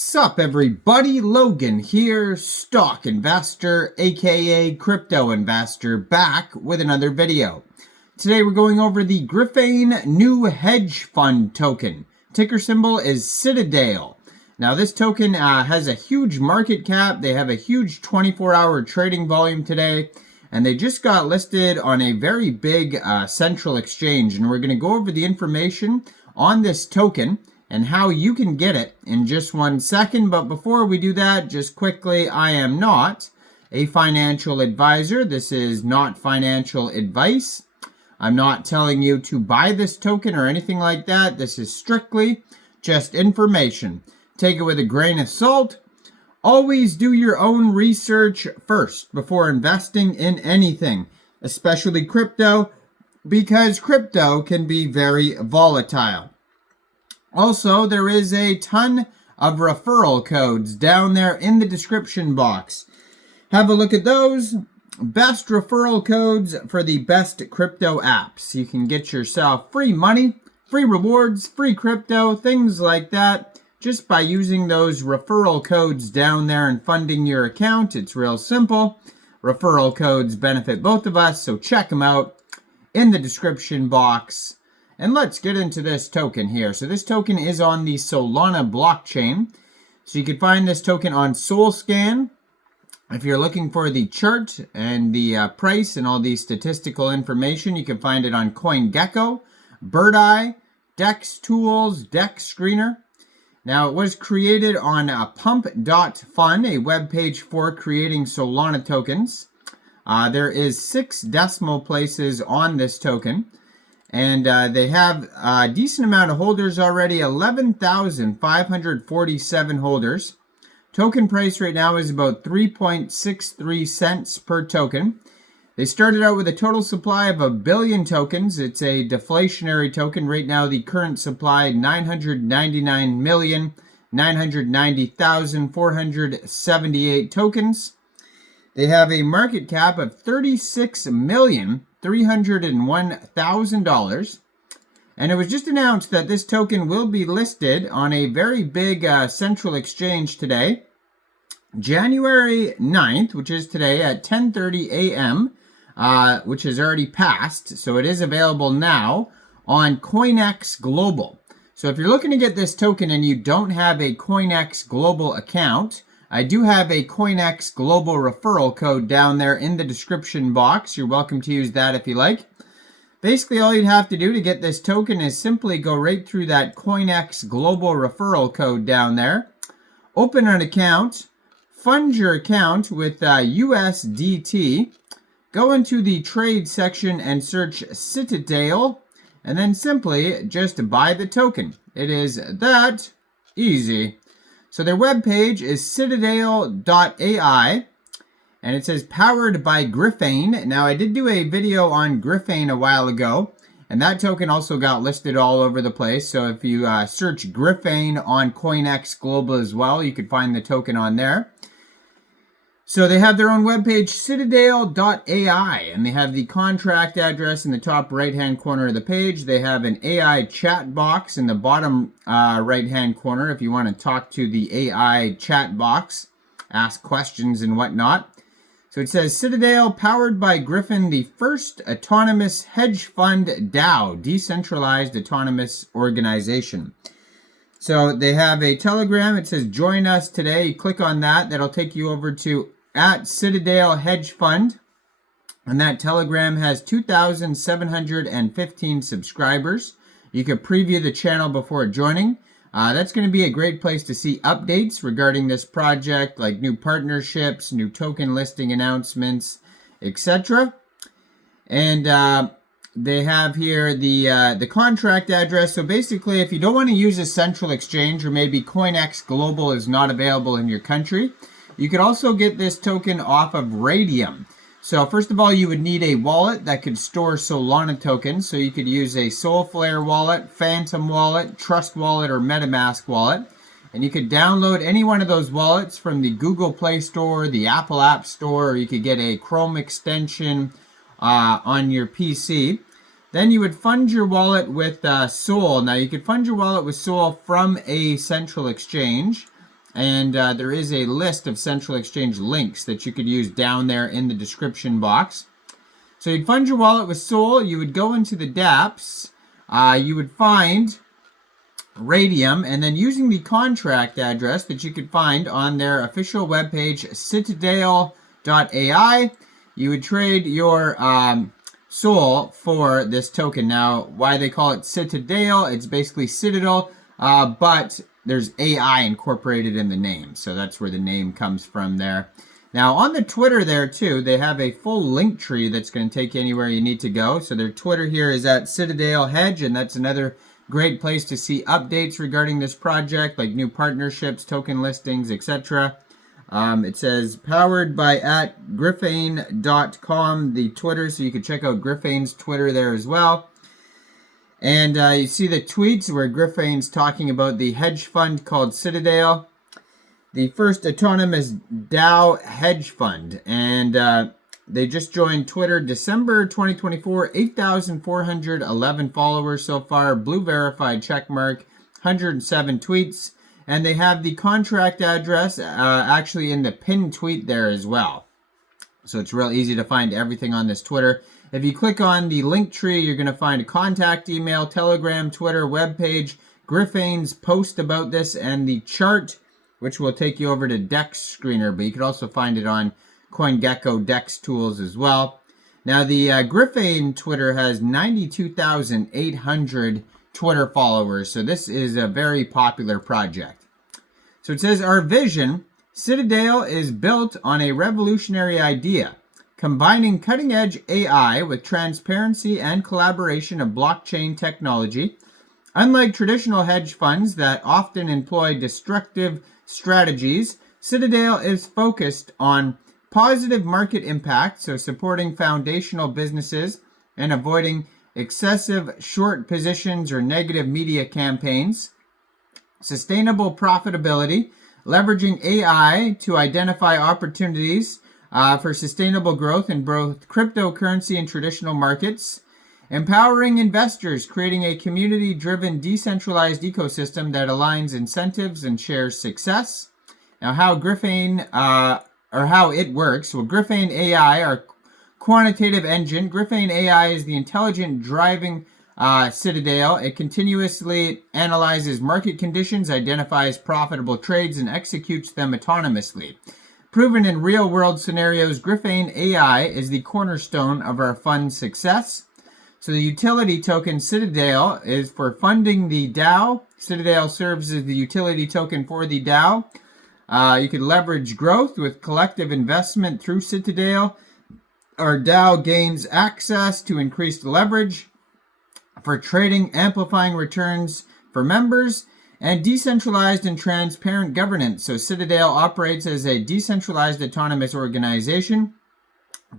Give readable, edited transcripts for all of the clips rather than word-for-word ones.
Sup everybody, Logan here, stock investor aka crypto investor, back with another video. Today we're going over the Griffain new hedge fund token. Ticker symbol is Citadail. Now this token has a huge market cap. They have a huge 24-hour trading volume today, and they just got listed on a very big central exchange, and we're going to go over the information on this token and how you can get it in just 1 second. But before we do that, just quickly, I am not a financial advisor. This is not financial advice. I'm not telling you to buy this token or anything like that. This is strictly just information. Take it with a grain of salt. Always do your own research first before investing in anything, especially crypto, because crypto can be very volatile. Also, there is a ton of referral codes down there in the description box. Have a look at those. Best referral codes for the best crypto apps. You can get yourself free money, free rewards, free crypto, things like that, just by using those referral codes down there and funding your account. It's real simple. Referral codes benefit both of us, so check them out in the description box. And let's get into this token here. So this token is on the Solana blockchain. So you can find this token on SolScan. If you're looking for the chart and the price and all the statistical information, you can find it on CoinGecko, Birdeye, Dex Tools, Dex Screener. Now it was created on pump.fun, a web page for creating Solana tokens. There is 6 decimal places on this token. And they have a decent amount of holders already, 11,547 holders. Token price right now is about 3.63 cents per token. They started out with a total supply of 1 billion tokens. It's a deflationary token. Right now, the current supply, 999,990,478 tokens. They have a market cap of $36,301,000, and it was just announced that this token will be listed on a very big central exchange today, January 9th, which is today at 10:30 a.m., which has already passed, so it is available now on Coinex Global. So if you're looking to get this token and you don't have a Coinex Global account, I do have a Coinex Global referral code down there in the description box. You're welcome to use that if you like. Basically, all you'd have to do to get this token is simply go right through that Coinex Global referral code down there. Open an account. Fund your account with USDT. Go into the trade section and search Citadail. And then simply just buy the token. It is that easy. So their webpage is citadail.ai, and it says powered by Griffain. Now I did do a video on Griffain a while ago, and that token also got listed all over the place. So if you search Griffain on Coinex Global as well, you could find the token on there. So they have their own webpage, citadail.ai, and they have the contract address in the top right-hand corner of the page. They have an AI chat box in the bottom right-hand corner if you want to talk to the AI chat box, ask questions and whatnot. So it says, Citadail powered by Griffain, the first autonomous hedge fund DAO, decentralized autonomous organization. So they have a Telegram. It says, join us today. You click on that. That'll take you over to @Citadail Hedge Fund, and that Telegram has 2,715 subscribers. You can preview the channel before joining. That's going to be a great place to see updates regarding this project, like new partnerships, new token listing announcements, etc. And they have here the contract address. So basically, if you don't want to use a central exchange, or maybe Coinex Global is not available in your country, you could also get this token off of Raydium. So first of all, you would need a wallet that could store Solana tokens. So you could use a Solflare wallet, Phantom wallet, Trust wallet, or MetaMask wallet. And you could download any one of those wallets from the Google Play Store, the Apple App Store, or you could get a Chrome extension on your PC. Then you would fund your wallet with Sol. Now you could fund your wallet with Sol from a central exchange. And there is a list of central exchange links that you could use down there in the description box. So you'd fund your wallet with Sol. You would go into the dApps. You would find Raydium, and then using the contract address that you could find on their official webpage, Citadail.ai, you would trade your Sol for this token. Now, why they call it Citadail, it's basically Citadel, but there's AI incorporated in the name, so that's where the name comes from there. Now, on the Twitter there, too, they have a full link tree that's going to take you anywhere you need to go. So their Twitter here is at Citadel Hedge, and that's another great place to see updates regarding this project, like new partnerships, token listings, etc. It says powered by at Griffain.com, the Twitter, so you can check out Griffain's Twitter there as well. And you see the tweets where Griffain's talking about the hedge fund called Citadail, the first autonomous DAO hedge fund. And they just joined Twitter December 2024, 8,411 followers so far, blue verified checkmark, 107 tweets. And they have the contract address actually in the pinned tweet there as well. So it's real easy to find everything on this Twitter. If you click on the link tree, you're going to find a contact email, Telegram, Twitter, webpage, Griffain's post about this, and the chart, which will take you over to Dex Screener, but you can also find it on CoinGecko Dex tools as well. Now, the Griffain Twitter has 92,800 Twitter followers, so this is a very popular project. So it says, our vision, Citadel is built on a revolutionary idea, combining cutting-edge AI with transparency and collaboration of blockchain technology. Unlike traditional hedge funds that often employ destructive strategies, Citadel is focused on positive market impact, so supporting foundational businesses and avoiding excessive short positions or negative media campaigns. Sustainable profitability, leveraging AI to identify opportunities for sustainable growth in both cryptocurrency and traditional markets. Empowering investors, creating a community-driven decentralized ecosystem that aligns incentives and shares success. Now, how Griffain, or how it works. Well, Griffain AI, our quantitative engine. Griffain AI is the intelligent driving Citadel. It continuously analyzes market conditions, identifies profitable trades, and executes them autonomously. Proven in real-world scenarios, Griffain AI is the cornerstone of our fund's success. So the utility token Citadel is for funding the DAO. Citadel serves as the utility token for the DAO. You can leverage growth with collective investment through Citadel. Our DAO gains access to increased leverage for trading, amplifying returns for members, and decentralized and transparent governance. So Citadel operates as a decentralized autonomous organization,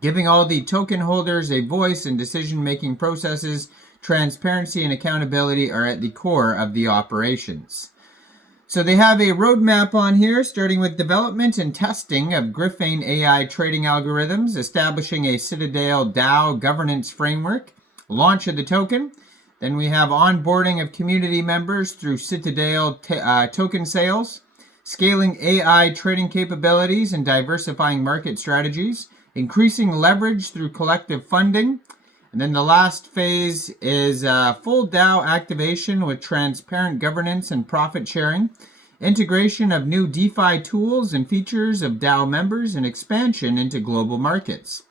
giving all the token holders a voice in decision-making processes. Transparency and accountability are at the core of the operations. So they have a roadmap on here, starting with development and testing of Griffain AI trading algorithms, establishing a Citadel DAO governance framework, launch of the token. Then we have onboarding of community members through Citadel token sales, scaling AI trading capabilities and diversifying market strategies, increasing leverage through collective funding. And then the last phase is full DAO activation with transparent governance and profit sharing, integration of new DeFi tools and features of DAO members, and expansion into global markets.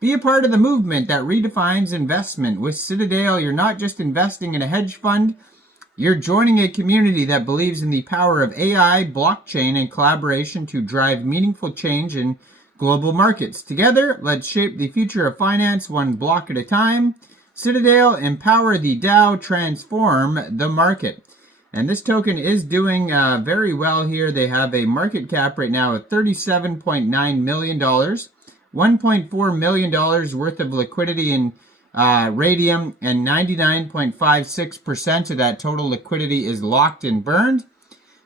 Be a part of the movement that redefines investment. With Citadel, you're not just investing in a hedge fund, you're joining a community that believes in the power of AI, blockchain, and collaboration to drive meaningful change in global markets. Together, let's shape the future of finance one block at a time. Citadel, empower the DAO, transform the market. And this token is doing very well here. They have a market cap right now of $37.9 million, $1.4 million worth of liquidity in Raydium, and 99.56% of that total liquidity is locked and burned.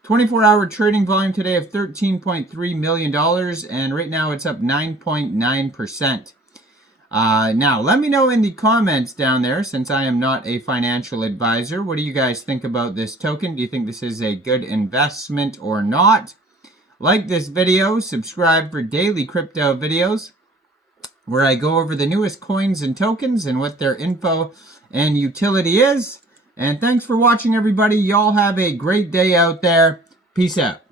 24-hour trading volume today of $13.3 million, and right now it's up 9.9%. Now, let me know in the comments down there, since I am not a financial advisor, what do you guys think about this token? Do you think this is a good investment or not? Like this video, subscribe for daily crypto videos where I go over the newest coins and tokens and what their info and utility is. And thanks for watching, everybody. Y'all have a great day out there. Peace out.